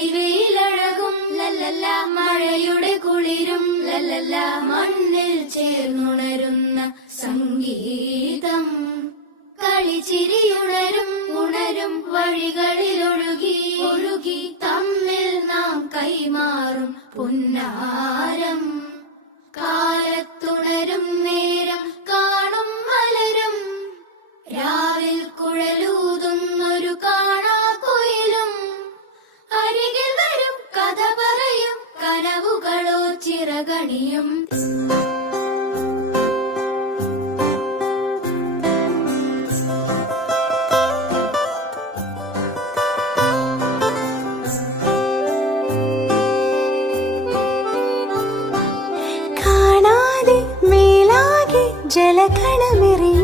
പൊഴിവെയിലഴകും ലല്ലല്ല, മഴയുടെ കുളിരും ലല്ലല്ല, മണ്ണിൽ ചേർന്നുണരുന്ന സംഗീതം. കളിച്ചിരിയുണരും ഉണരും വഴികളിലൊഴുകി ഒഴുകി തമ്മിൽ നാം കൈമാറും പുന്നാരം. കാലത്തുണരും നേരം കാണും മലരും, രാവിൽ കുഴലൂതുന്നൊരു കാണാക്കുയിലും. അരികിൽ വരും കഥ പറയും കനവുകളോ ചിറകണിയും. ജലകണമെറിയും